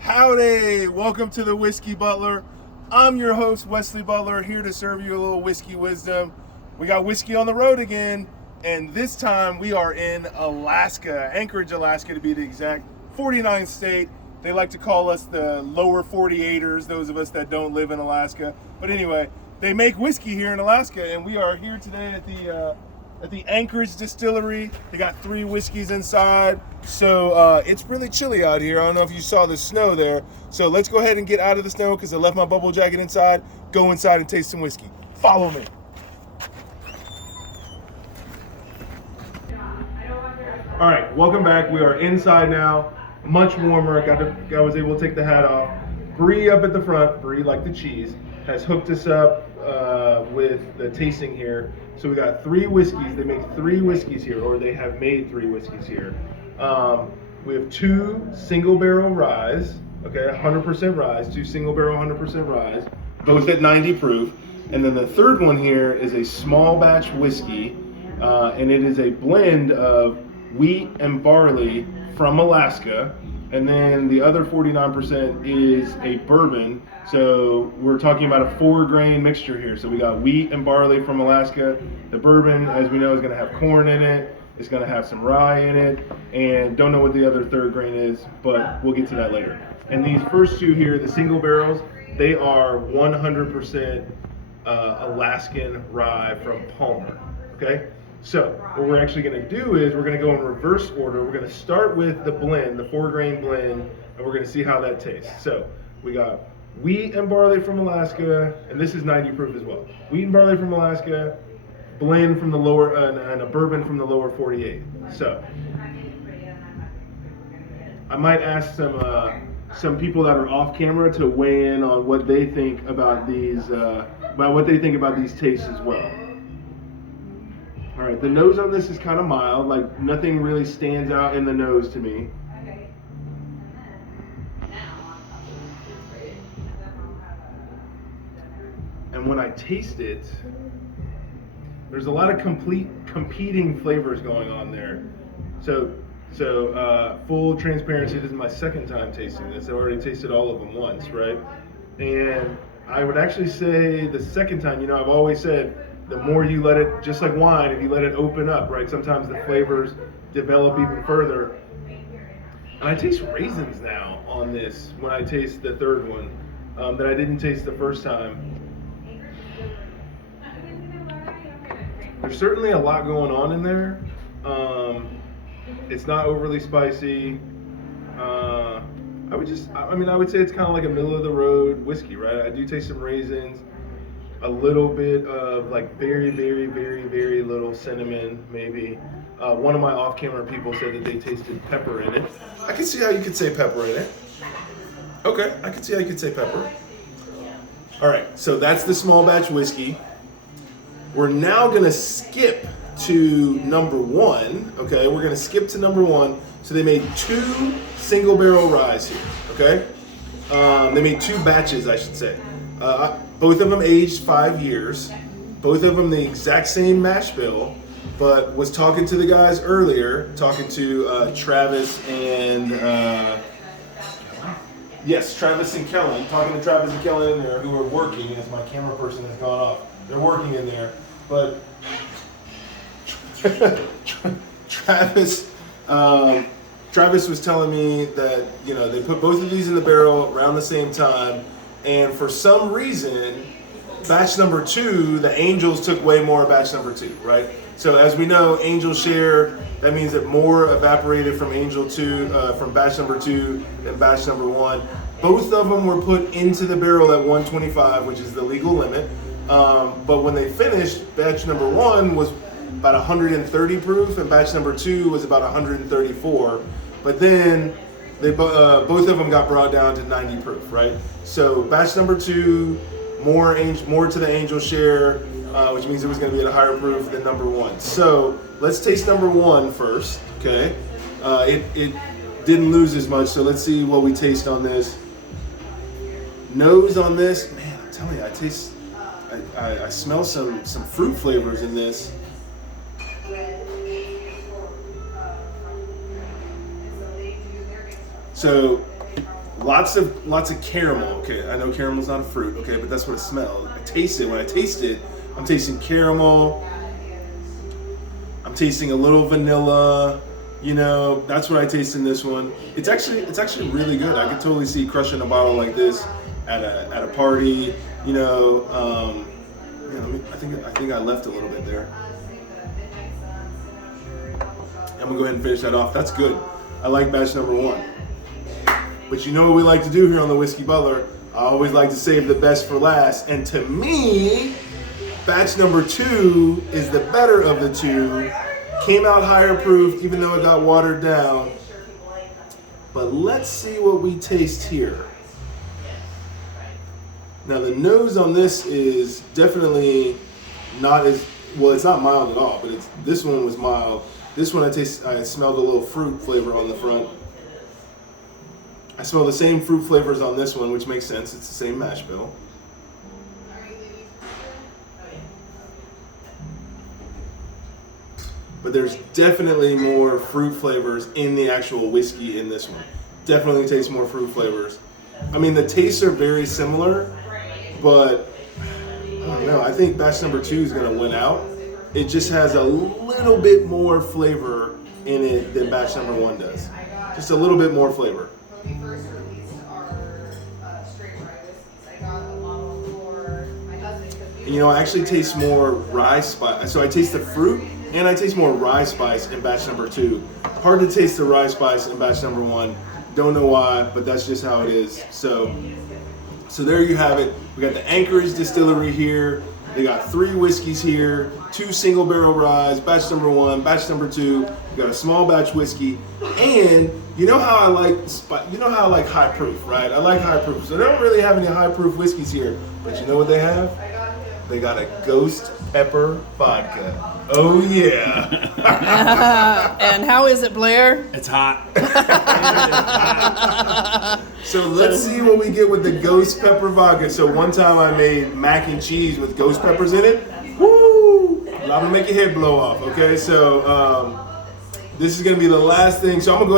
Howdy! Welcome to the Whiskey Butler. I'm your host, Wesley Butler, here to serve you a little whiskey wisdom. We got whiskey on the road again, and this time we are in Alaska, Anchorage, Alaska to be the exact, 49th state. They like to call us the lower 48ers, those of us that don't live in Alaska. But anyway, they make whiskey here in Alaska, and we are here today at the Anchorage Distillery. They got 3 whiskeys inside. So it's really chilly out here. I don't know if you saw the snow there. So let's go ahead and get out of the snow because I left my bubble jacket inside. Go inside and taste some whiskey. Follow me. All right, welcome back. We are inside now. Much warmer. I was able to take the hat off. Bree up at the front, Bree like the cheese, has hooked us up with the tasting here. So we got 3 whiskeys. They make 3 whiskeys here, or they have made 3 whiskeys here. We have 2 single barrel rye, okay, 100% rye, 2 single barrel 100% rye, both at 90 proof. And then the third one here is a small batch whiskey, and it is a blend of wheat and barley from Alaska. And then the other 49% is a bourbon. So we're talking about a 4-grain mixture here. So we got wheat and barley from Alaska. The bourbon, as we know, is going to have corn in it. It's going to have some rye in it. And don't know what the other 3rd grain is, but we'll get to that later. And these first 2 here, the single barrels, they are 100% Alaskan rye from Palmer. Okay? So what we're actually going to do is we're going to go in reverse order. We're going to start with the blend, the 4-grain blend, and we're going to see how that tastes. So we got wheat and barley from Alaska, and this is 90 proof as well. Wheat and barley from Alaska, blend from the lower, and a bourbon from the lower 48. So I might ask some people that are off camera to weigh in on what they think about these, tastes as well. All right, the nose on this is kind of mild, like nothing really stands out in the nose to me. And when I taste it, there's a lot of competing flavors going on there. So full transparency, this is my 2nd time tasting this. I already tasted all of them once, right? And I would actually say the 2nd time, I've always said, the more you let it, just like wine, if you let it open up, right? Sometimes the flavors develop even further. And I taste raisins now on this when I taste the 3rd one that I didn't taste the first time. There's certainly a lot going on in there. It's not overly spicy. I would say it's kind of like a middle of the road whiskey, right? I do taste some raisins. A little bit of like very, very, very, very little cinnamon, maybe. One of my off-camera people said that they tasted pepper in it. I can see how you could say pepper in it. Okay, I can see how you could say pepper. All right, so that's the small batch whiskey. We're now gonna skip to number 1, okay? We're gonna skip to number 1. So they made 2 single barrel rye here, okay? They made 2 batches, I should say. Both of them aged 5 years. Both of them the exact same mash bill, but was talking to the guys earlier, talking to Travis and Travis and Kellen, talking to Travis and Kellen in there who are working, as my camera person has gone off. They're working in there, but Travis was telling me that they put both of these in the barrel around the same time. And for some reason, batch number 2, the Angels took way more batch number 2, right? So as we know, Angel share, that means that more evaporated from from batch number 2 than batch number 1. Both of them were put into the barrel at 125, which is the legal limit. But when they finished, batch number 1 was about 130 proof, and batch number 2 was about 134. But then they both of them got brought down to 90 proof, right? So batch number 2, more to the Angel share, which means it was going to be at a higher proof than number 1. So let's taste number 1 first, okay? It didn't lose as much, so let's see what we taste on this. Nose on this, man, I'm telling you, I smell some fruit flavors in this. So Lots of caramel. Okay, I know caramel's not a fruit. Okay, but that's what it smells. I taste it. When I taste it, I'm tasting caramel. I'm tasting a little vanilla. You know, that's what I taste in this one. It's actually really good. I could totally see crushing a bottle like this at a party. You know, I think I left a little bit there. I'm gonna go ahead and finish that off. That's good. I like batch number 1. But you know what we like to do here on the Whiskey Butler? I always like to save the best for last. And to me, batch number 2 is the better of the two. Came out higher proof, even though it got watered down. But let's see what we taste here. Now the nose on this is definitely not as, well, it's not mild at all, but this one was mild. This one I smelled a little fruit flavor on the front. I smell the same fruit flavors on this one, which makes sense. It's the same mash bill. But there's definitely more fruit flavors in the actual whiskey in this one. Definitely tastes more fruit flavors. I mean, the tastes are very similar, but I don't know. I think batch number 2 is going to win out. It just has a little bit more flavor in it than batch number 1 does. Just a little bit more flavor. When we first released our straight rye whiskeys, I got a bottle for my husband. And, you know, I actually taste more rye spice. So I taste the fruit and I taste more rye spice in batch number 2. Hard to taste the rye spice in batch number 1. Don't know why, but that's just how it is. So there you have it. We got the Anchorage Distillery here. They got 3 whiskeys here, 2 single barrel ryes, batch number 1, batch number 2. We got a small batch whiskey, and you know how I like high proof, right? I like high proof. So they don't really have any high proof whiskeys here, but you know what they have? They got a ghost pepper vodka. Oh yeah. And how is it, Blair? It's hot. So let's see what we get with the ghost pepper vodka. So one time I made mac and cheese with ghost peppers in it. Woo! I'm gonna make your head blow off. Okay, so this is gonna be the last thing. So I'm gonna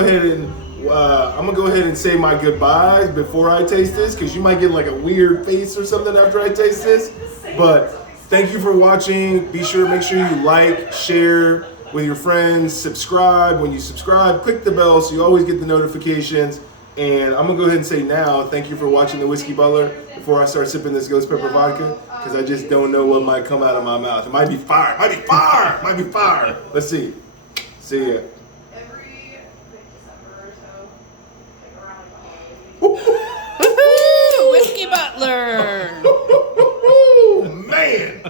go ahead and say my goodbyes before I taste this, because you might get like a weird face or something after I taste this. But thank you for watching. Make sure you like, share with your friends, subscribe. When you subscribe, click the bell so you always get the notifications. And I'm gonna go ahead and say now, thank you for watching the Whiskey Butler before I start sipping this ghost pepper vodka, because I just don't know what might come out of my mouth. It might be fire, might be fire. Let's see. See ya. Every December or so, like around Whiskey Butler. Man.